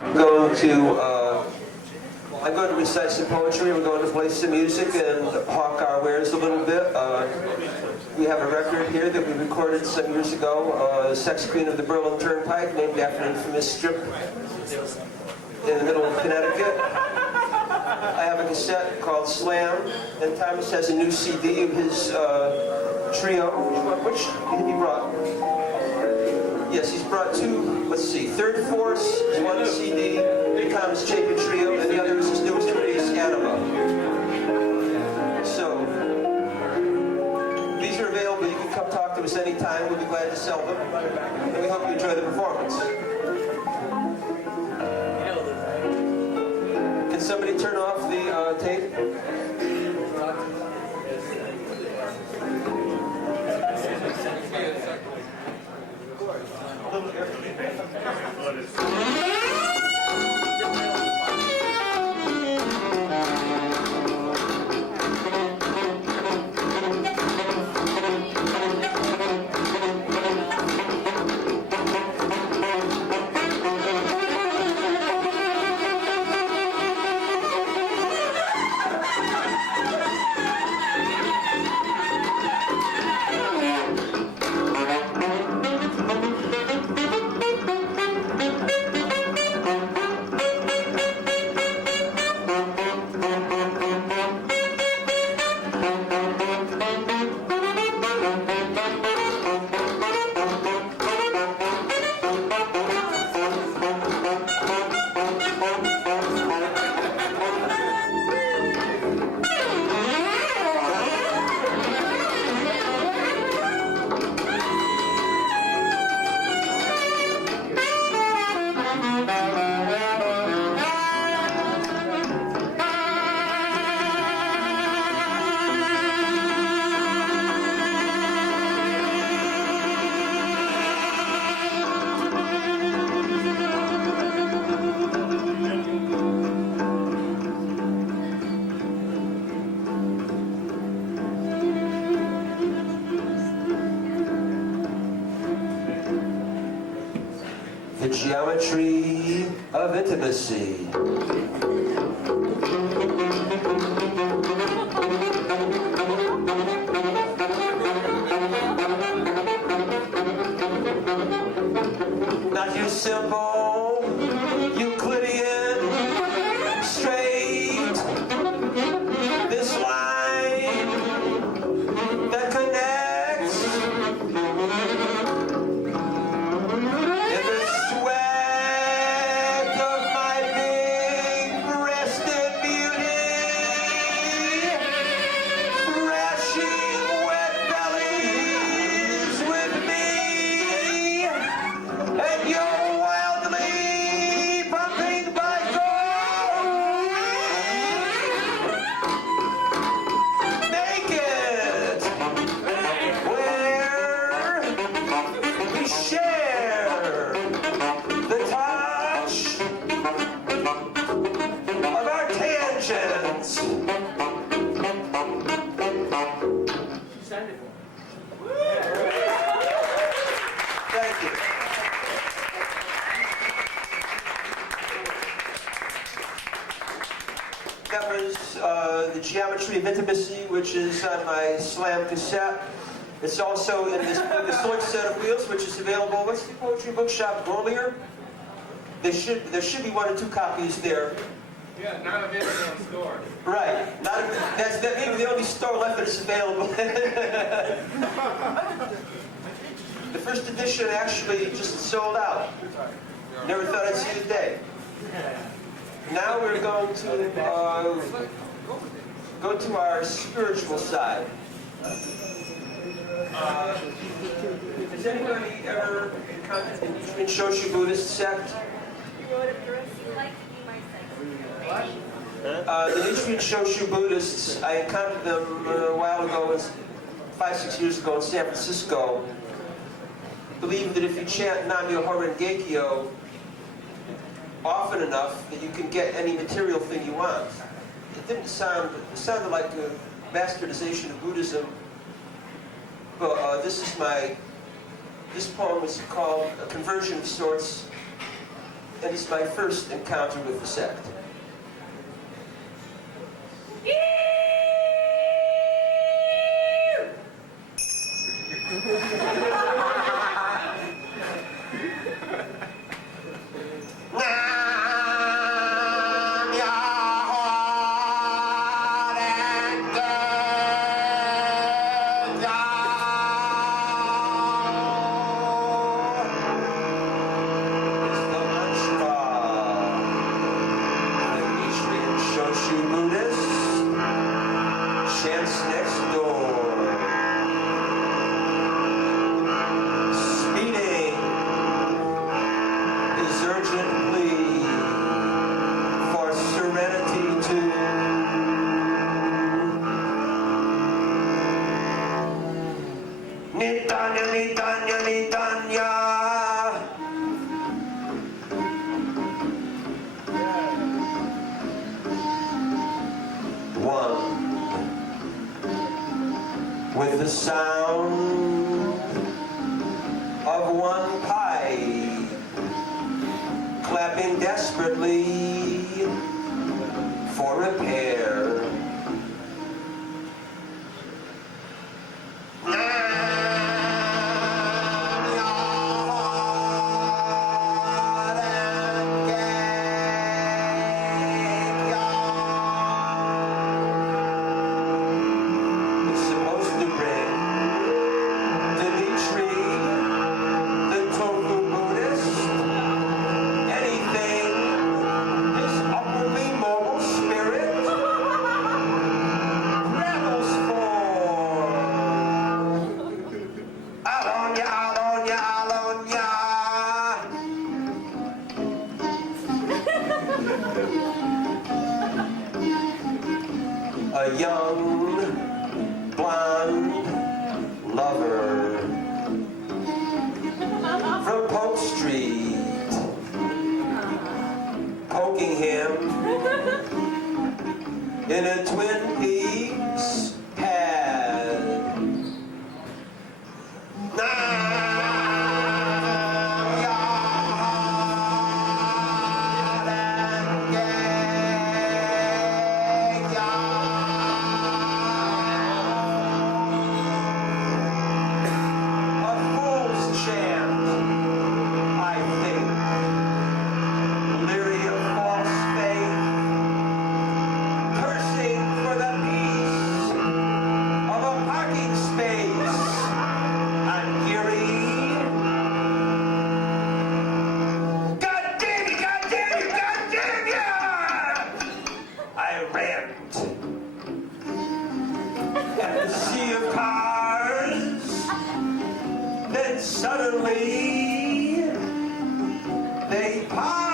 I'm going to recite some poetry. We're going to play some music and hawk our wares a little bit. We have a record here that we recorded some years ago, Sex Queen of the Berlin Turnpike, named after an infamous strip in the middle of Connecticut. I have a cassette called Slam, and Thomas has a new CD of his trio. Which he brought? Yes, he's brought two, let's see, Third Force is one CD, the Thomas Chapin Trio, and the other is his newest release, Anima. So, these are available. You can come talk to us anytime. We'll be glad to sell them. And we hope you enjoy the performance. Can somebody turn off the tape? The geometry of intimacy. Not your simple Euclidean straight. This line that connects in the sweat of my big breasted beauty, thrashing wet bellies with me, and you're wildly pumping by gold, naked, where we share the touch of our tangents. Thank you. That was the Geometry of Intimacy, which is on my Slam cassette. It's also in this Sword set of wheels, which is available. What's the poetry bookshop earlier? There should be one or two copies there. Yeah, not available in store. Right. That's maybe the only store left that is available. The first edition actually just sold out. Never thought I'd see the day. Now we're going to go to our spiritual side. Has anybody ever encountered the Nichiren Shoshu Buddhist sect? You wrote it for us. You like to be my sex. The Nichiren Shoshu Buddhists, I encountered them a while ago, 5-6 years ago in San Francisco. Believe that if you chant Nam-myoho Renge-kyo often enough, that you can get any material thing you want. It sounded like a bastardization of Buddhism. But this poem is called A Conversion of Sorts. and it's my first encounter with the sect. With the sound of one pipe clapping desperately for repair. A young, blonde lover from Polk Street, poking him in a Twin Peaks pad. Suddenly, they part.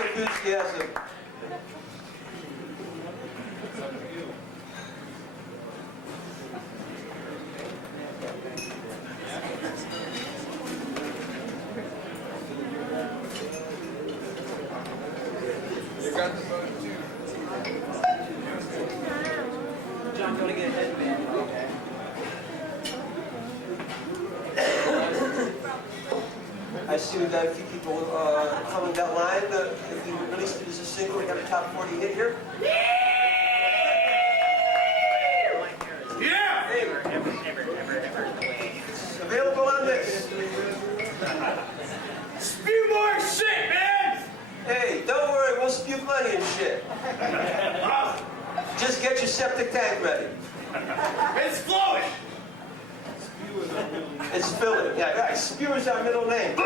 Enthusiasm. You got the photo too. John, you want to get a headband? Okay. I see we've got a few people coming down line. If we released it as a single, we got a top 40 hit here. Yeah! Hey, it's available on this. Spew more shit, man! Hey, don't worry, we'll spew plenty of shit. Just get your septic tank ready. It's flowing! It's filling. Yeah, right. Spew is our middle name.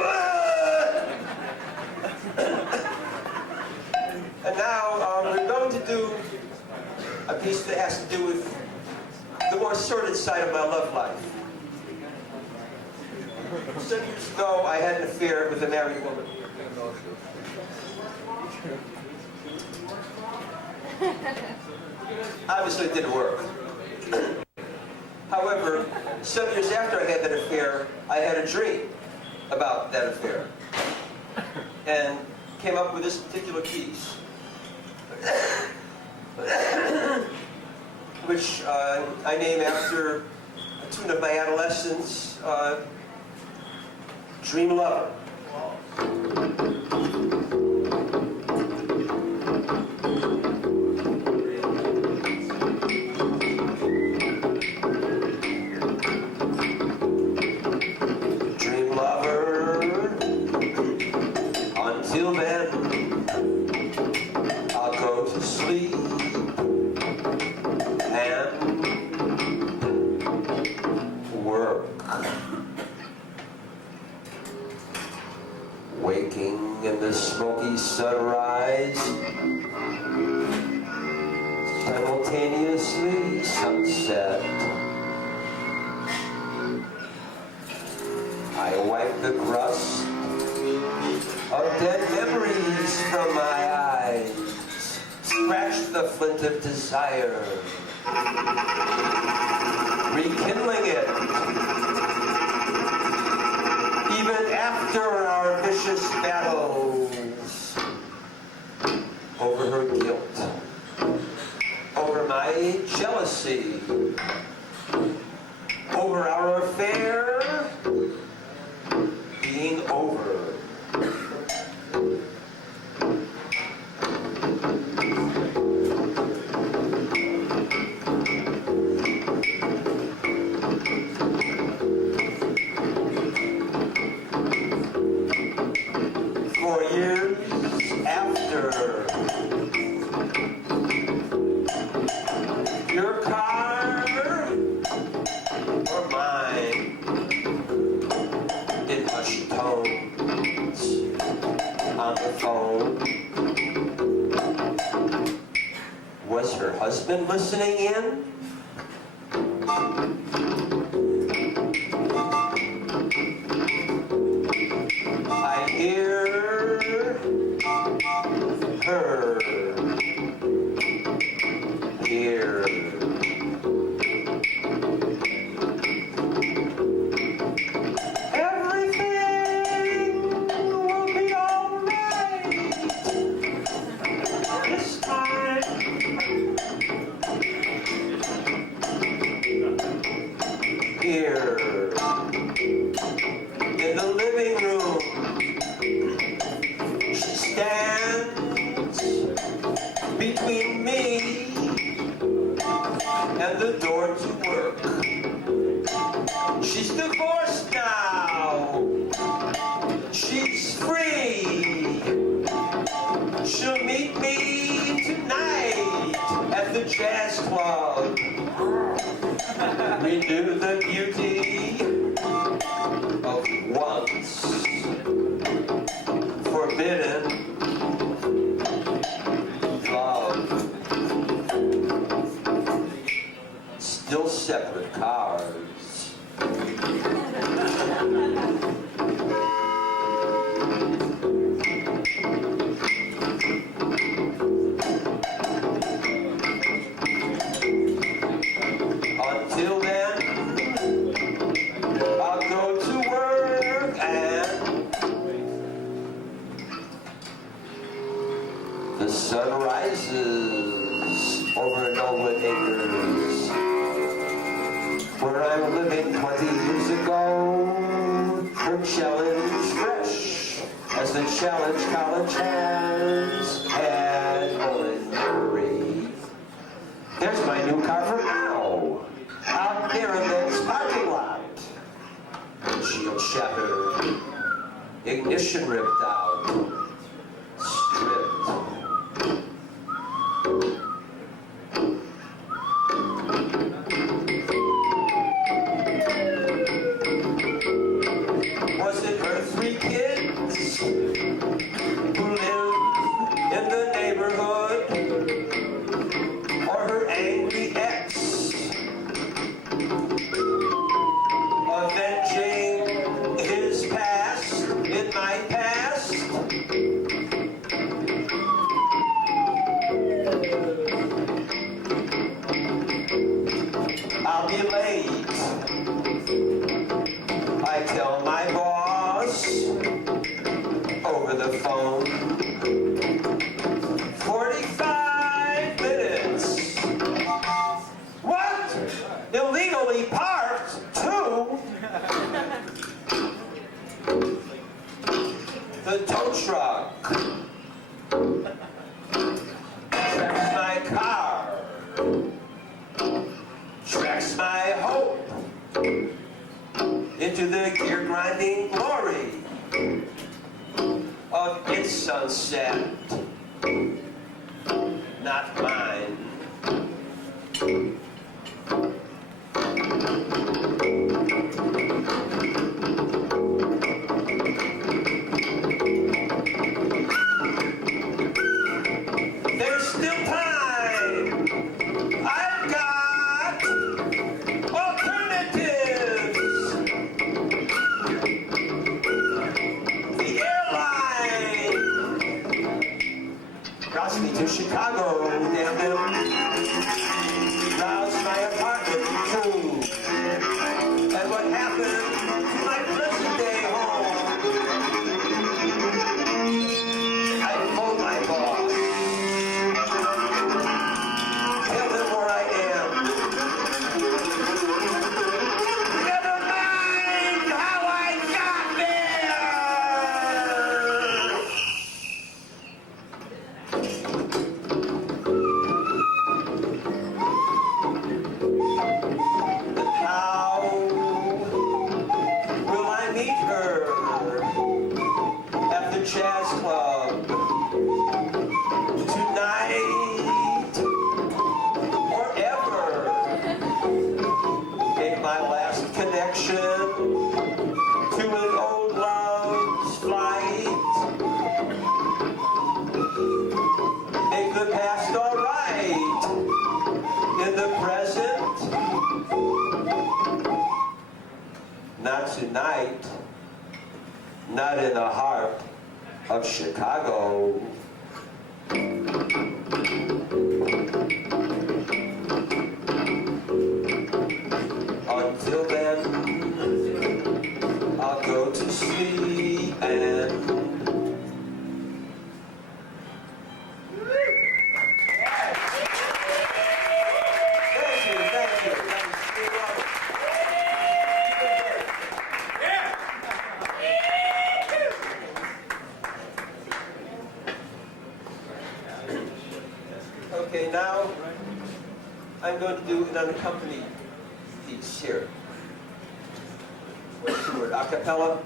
And now we're going to do a piece that has to do with the more sordid side of my love life. Some years ago, I had an affair with a married woman. Obviously, it didn't work. However, some years after I had that affair, I had a dream about that affair and came up with this particular piece, which I name after a tune of my adolescence, Dream Lover. Until then, I'll go to sleep and work. Waking in the smoky sunrise, simultaneously sunset. I wipe the crust of dead memories from my eyes, scratch the flint of desire, rekindling it, even after our vicious battles, over her guilt, over my jealousy, over our affair being over. Your car or mine in hushed tones on the phone. Was her husband listening in? I hear her here. Everything will be alright this time. Here in the living room, she stands between me and the door to work. She's divorced now. She's free. She'll meet me tonight at the jazz club. Renew the beauty of once forbidden love. Still separate cars. Until then, I'll go to work and the sun rises over Knollwood Acres, where I'm living 20 years ago. Her challenge fresh as the challenge college has had Murray. There's my new car for now, out there in this parking lot. Windshield shattered, ignition ripped out, stripped. I'll be late. I tell my boss over the phone. 45 minutes. What? Illegally parked, too? The tow truck tracks my car, tracks my hope into the gear-grinding glory of its sunset, not mine. There's still time. I've got alternatives. The airline routes me to Chicago, damn them. Rouse my apartment too. And what happened to my present day home? I phone my boss. Tell him where I am. Never mind how I got there. How will I meet her at the jazz club tonight or ever? Make my last connection to an old love's flight. Make the past all right in the present. Not tonight, not in the heart of Chicago. Until then, I'll go to sleep and thank you. That was really wonderful. Okay, now I'm going to do an unaccompanied piece here. What's the word? A cappella?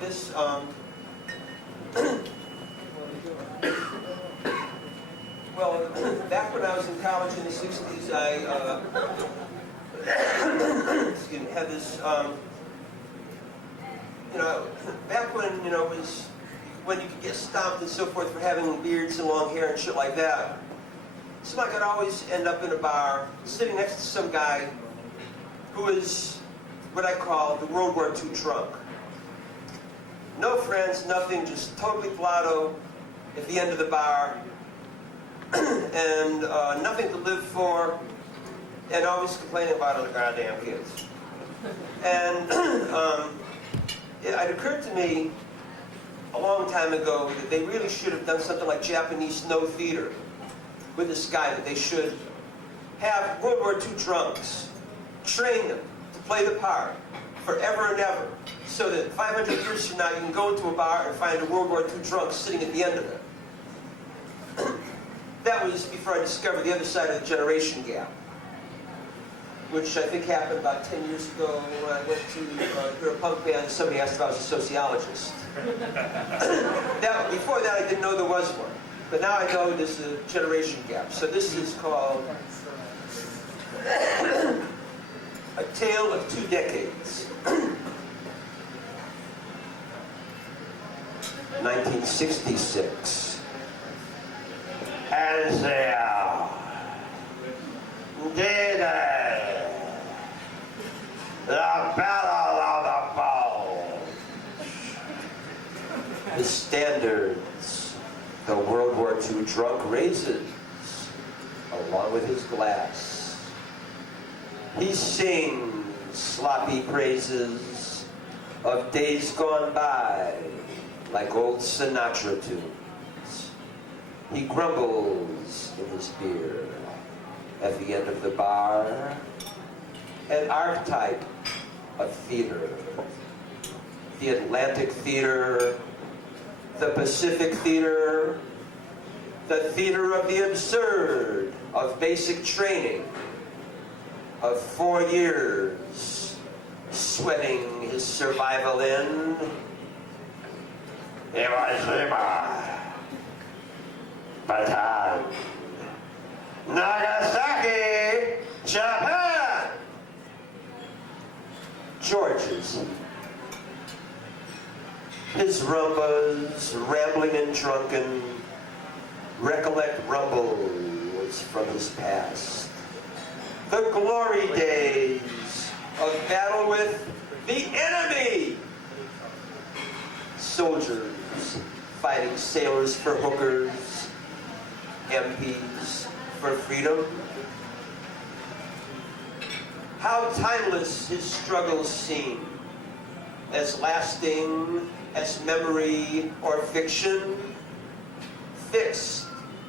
This, well, back when I was in college in the 60s, I, excuse me, had this, you know, back when, you know, it was when you could get stomped and so forth for having beards and long hair and shit like that. Somebody could always end up in a bar sitting next to some guy who was what I call the World War II drunk. No friends, nothing, just totally blotto at the end of the bar, and nothing to live for, and always complaining about all the goddamn kids. And it occurred to me a long time ago that they really should have done something like Japanese snow theater with this guy, that they should have World War II drunks, train them to play the part forever and ever, so that 500 years from now you can go into a bar and find a World War II drunk sitting at the end of it. That was before I discovered the other side of the generation gap, which I think happened about 10 years ago when I went to hear a punk band and somebody asked if I was a sociologist. Before that I didn't know there was one, but now I know there's a generation gap. So this is called A Tale of Two Decades. 1966. And there, D-Day, the Battle of the Bulge. The standards The World War II drunk raises along with his glass. He sings sloppy praises of days gone by like old Sinatra tunes. He grumbles in his beer at the end of the bar, an archetype of theater. The Atlantic Theater, the Pacific Theater, the theater of the absurd, of basic training, of 4 years, sweating his survival in Hiroshima, Bataan, Nagasaki, Chapin. George's. His rumbas, rambling and drunken, recollect rumbles from his past. The glory days of battle with the enemy. Soldiers fighting sailors for hookers, MPs for freedom. How timeless his struggles seem, as lasting as memory or fiction, fixed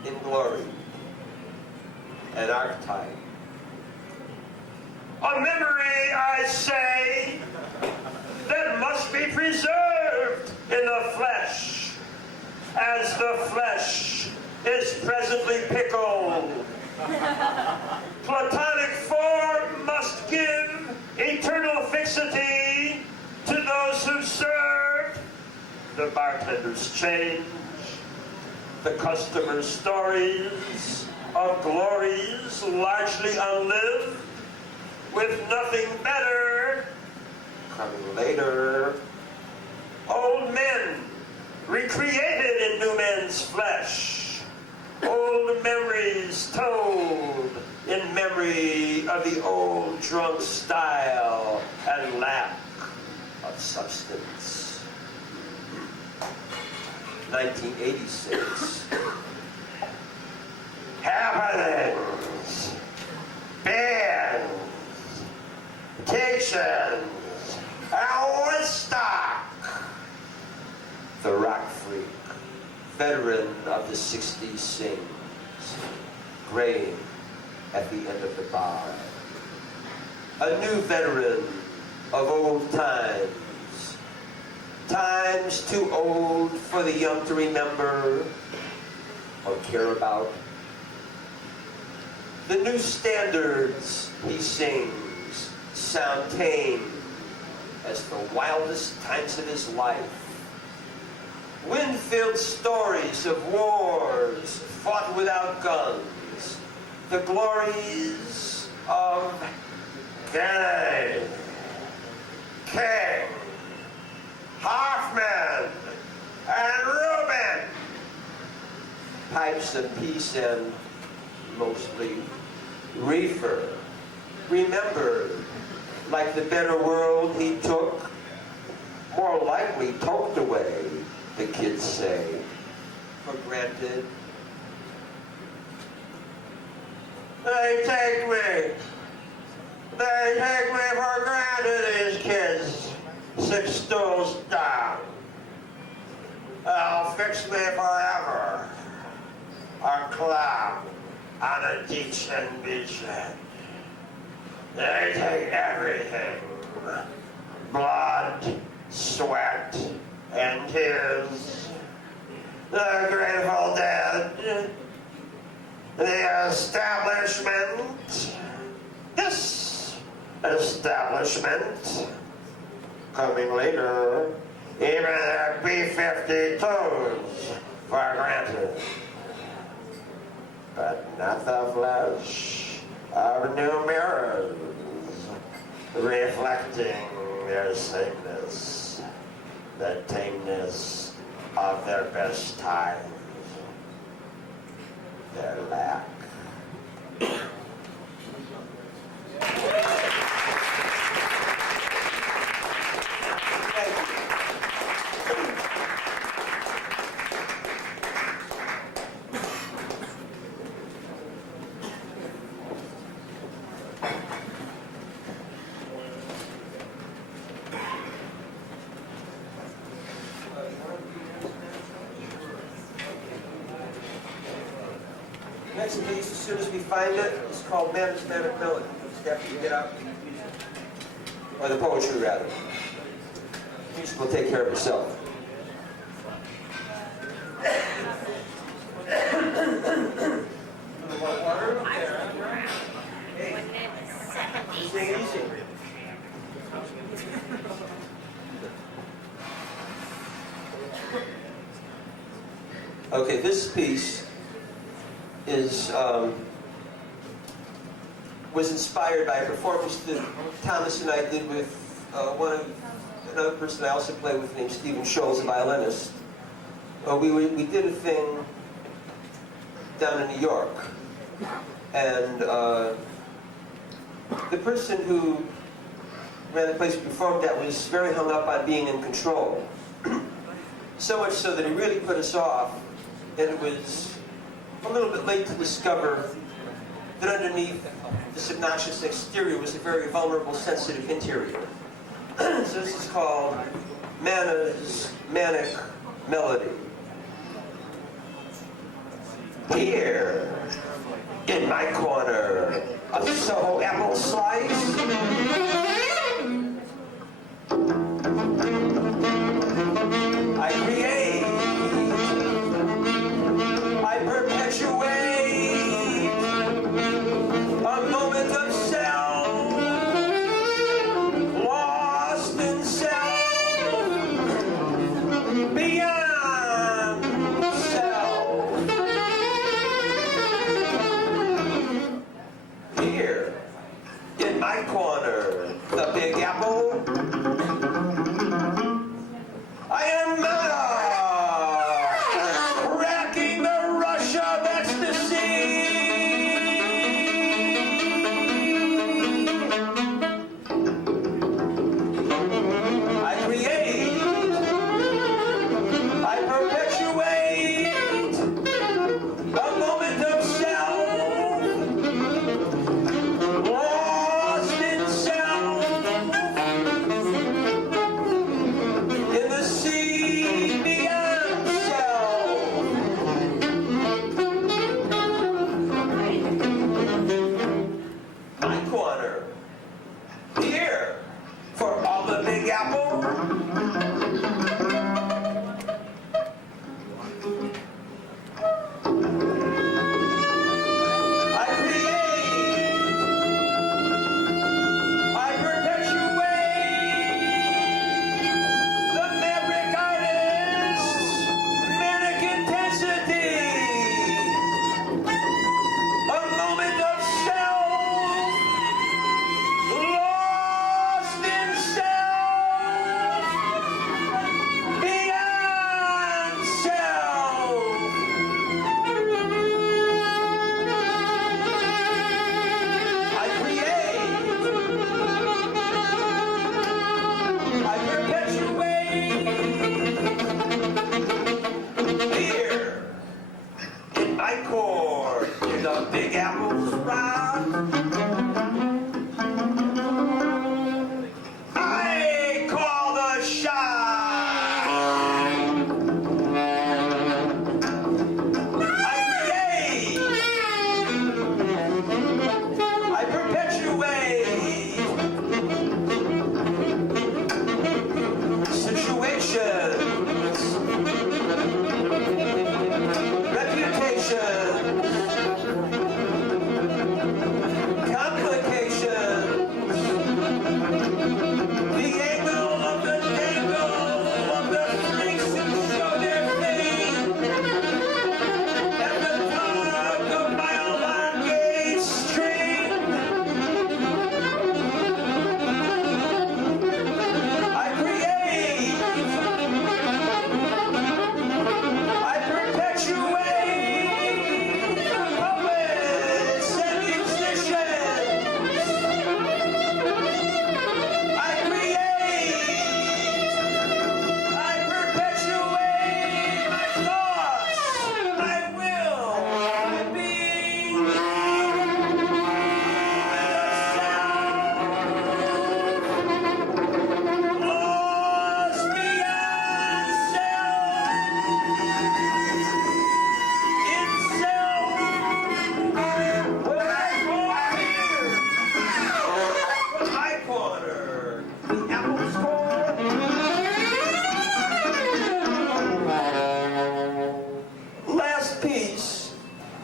in glory, an archetype. A memory, I say, that must be preserved in the flesh, as the flesh is presently pickled. Platonic form must give eternal fixity to those who served. The bartender's change, the customer's stories of glories largely unlived, with nothing better coming later. Old men recreated in new men's flesh, old memories told in memory of the old drunk style and lack of substance. 1986. Happenings, bands, teachings, and Woodstock. The rock freak, veteran of the 60s sings, graying at the end of the bar. A new veteran of old times, times too old for the young to remember or care about. The new standards he sings sound tame as the wildest times of his life. Wind-filled stories of wars fought without guns, the glories of Kennedy, King, Hoffman, and Rubin. Pipes of peace and mostly reefer. Remembered like the better world he took, more likely toked away, the kids say, for granted. They take me for granted, these kids. 6 stools down. They'll fix me forever. A clown on a beach and beachhead. They take everything. Blood, sweat, and tears. The Grateful Dead. The establishment. This establishment. Coming later, even their B-52s for granted. But not the flesh of new mirrors, reflecting their sameness, the tameness of their best times, their lack. Next piece, as soon as we find it, is called Manic Melody. Just after you get out the music. Or the poetry, rather. The music will take care of itself. Stay easy. Okay, this piece is was inspired by a performance that Thomas and I did with another person I also play with named Stephen Scholes, a violinist. We did a thing down in New York, and the person who ran the place we performed at was very hung up on being in control. So much so that he really put us off, and it was a little bit late to discover that underneath this obnoxious exterior was a very vulnerable, sensitive interior. So this is called Manna's Manic Melody. Here, in my corner, a Soho apple slice. I create, I perpetuate a moment of self, lost in self, beyond self. Here, in my corner, the Big Apple, I am cracking the rush of ecstasy. I create, I perpetuate a moment of self, lost in self, in the sea beyond self. My corner, here, for all the Big Apple. I create, I perpetuate the maverick artist's manic intensity. A moment of self, lost in self, beyond self. I create, I perpetuate here in my core, the Big Apple's rock. I call the shot. I create, I perpetuate situations, reputations,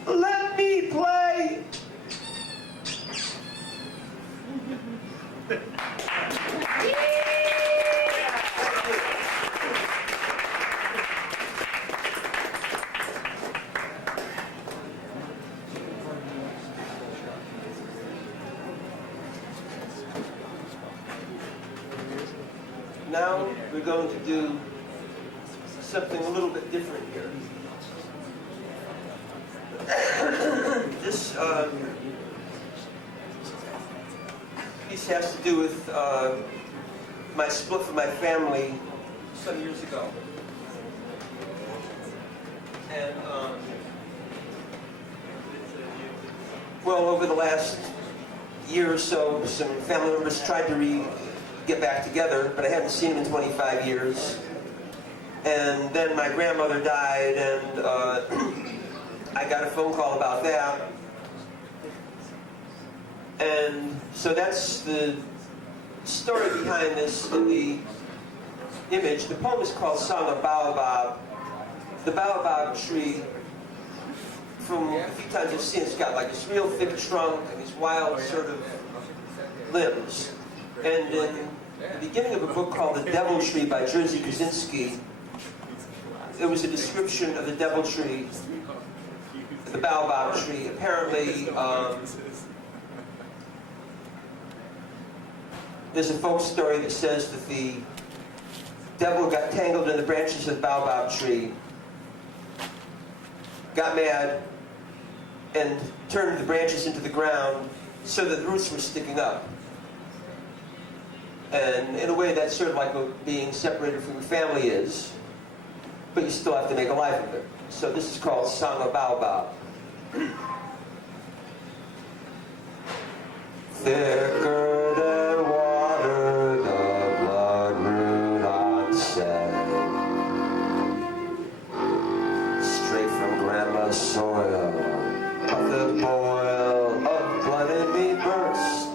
Let me play. Now we're going to do something a little bit different here. This piece has to do with my split from my family some years ago. And, well, over the last year or so, some family members tried to get back together, but I hadn't seen them in 25 years. And then my grandmother died, and I got a phone call about that. And so that's the story behind this in the image. The poem is called Song of Baobab. The baobab tree, from a few times I've seen, it's got like this real thick trunk and these wild sort of limbs. And in the beginning of a book called The Devil Tree by Jerzy Kosinski, there was a description of the devil tree, the baobab tree. Apparently, there's a folk story that says that the devil got tangled in the branches of the baobab tree, got mad, and turned the branches into the ground so that the roots were sticking up. And in a way, that's sort of like what being separated from your family is, but you still have to make a life of it. So this is called Song of Baobab. Thicker than water, the blood root onset, straight from grandma's soil, but the boil of blood in me burst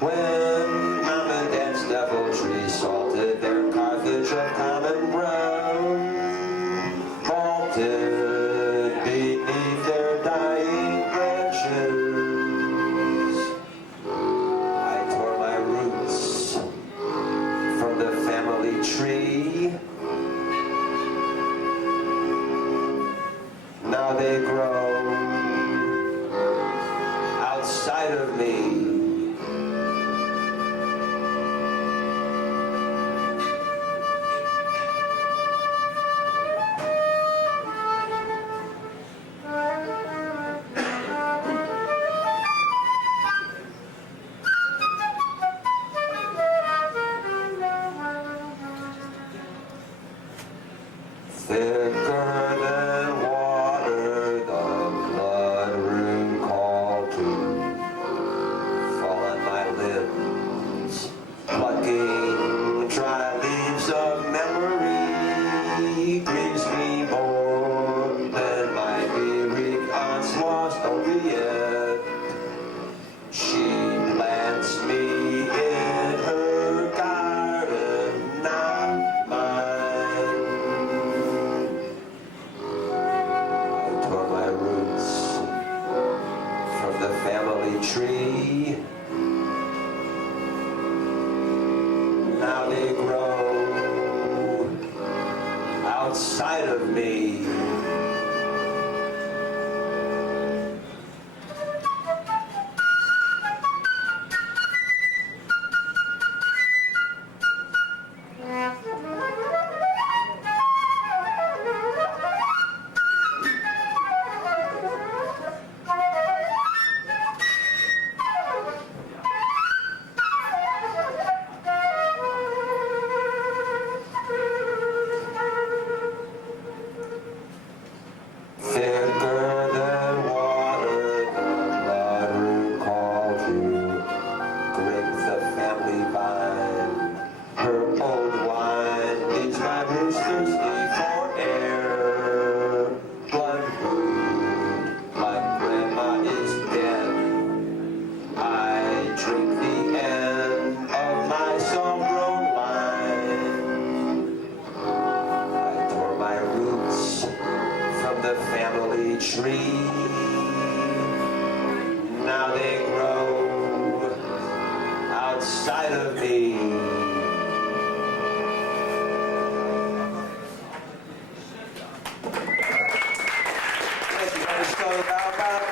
when Mom and Dad's devil tree salted their Carthage of common ground, malted beneath their dying branches. I tore my roots from the family tree. Now they grow outside of me. Thicker than water, the blood root called to fall on my limbs, plucking dry leaves of memory grieves me more than my weary aunt's lost opiate. She plants me in her garden, not mine. The family tree. Now they grow outside of me. Thicker than water, the blood root called to grape the family vine. Her old wine leaves my roots thirsty for air. Blood root, my grandma is dead. I drink the end of my salt-grown wine. I tore my roots from the family tree. how they grow outside of me. Thank you. That is song about.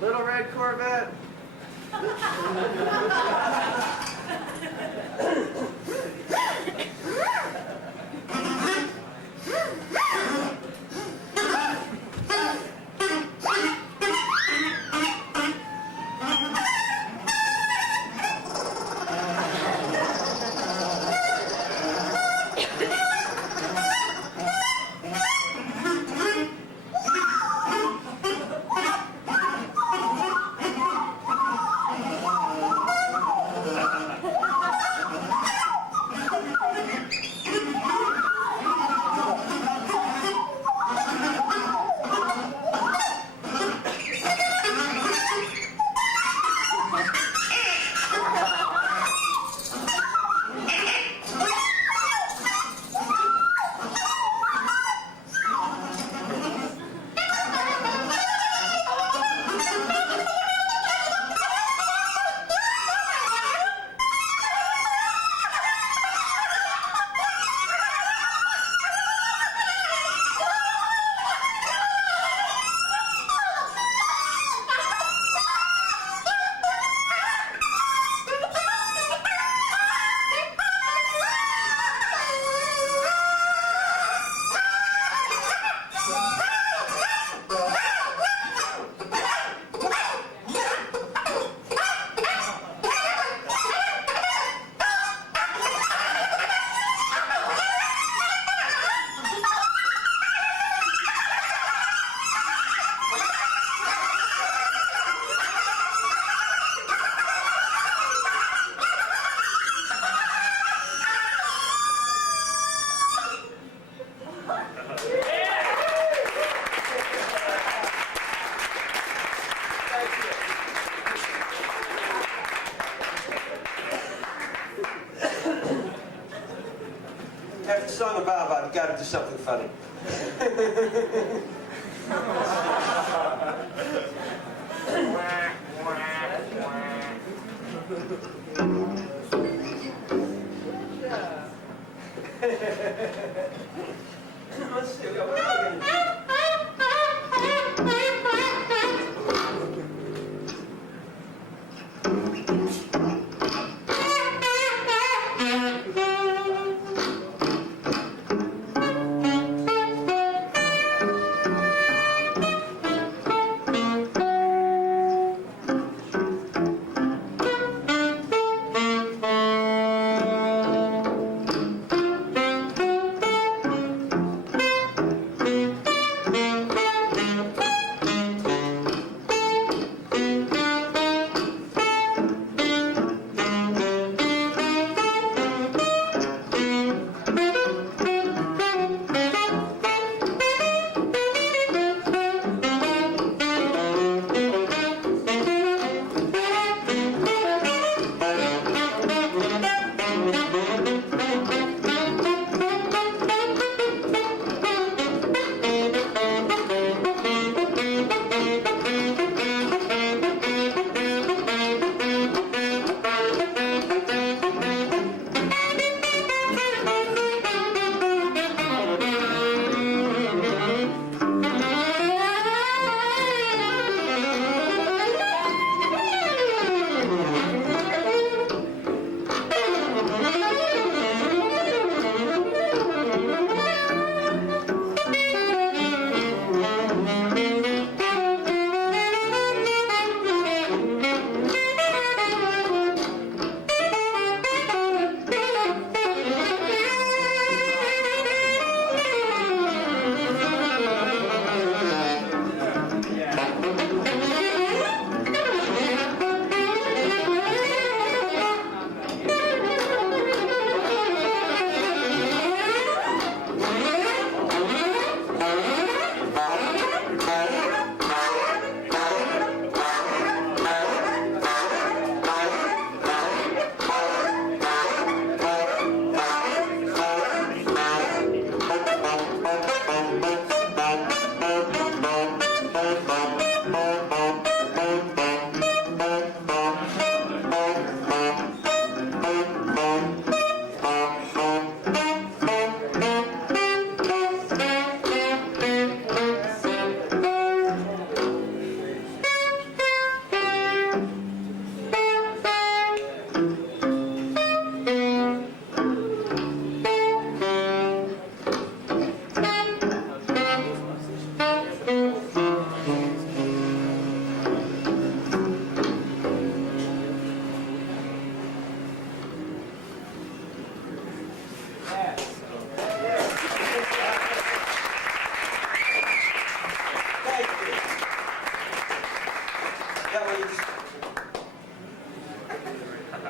Little red Corvette. After the song about I've got to do something funny. Let's see, what are we gonna do?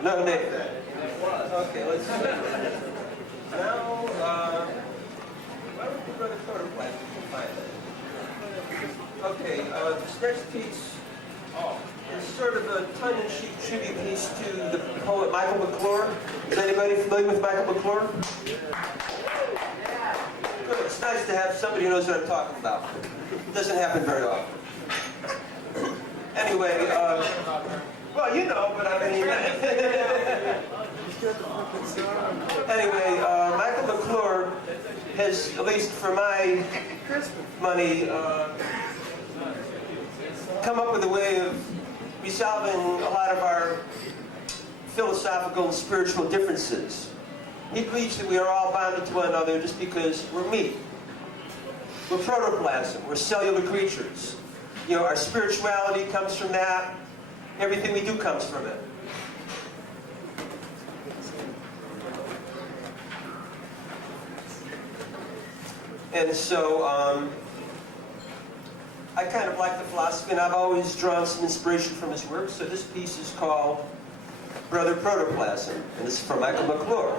No, Nick. Okay, let's see. Now, why don't we go to protoplasm and find it? Okay, this next piece is sort of a tongue-in-cheek tribute piece to the poet Michael McClure. Is anybody familiar with Michael McClure? Good. It's nice to have somebody who knows what I'm talking about. It doesn't happen very often. Anyway, well, you know, but I mean... Anyway, Michael McClure has, at least for my money, come up with a way of resolving a lot of our philosophical and spiritual differences. He believes that we are all bonded to one another just because we're meat. We're protoplasm. We're cellular creatures. You know, our spirituality comes from that. Everything we do comes from it. And so, I kind of like the philosophy, and I've always drawn some inspiration from his work. So this piece is called Brother Protoplasm, and this is from Michael McClure.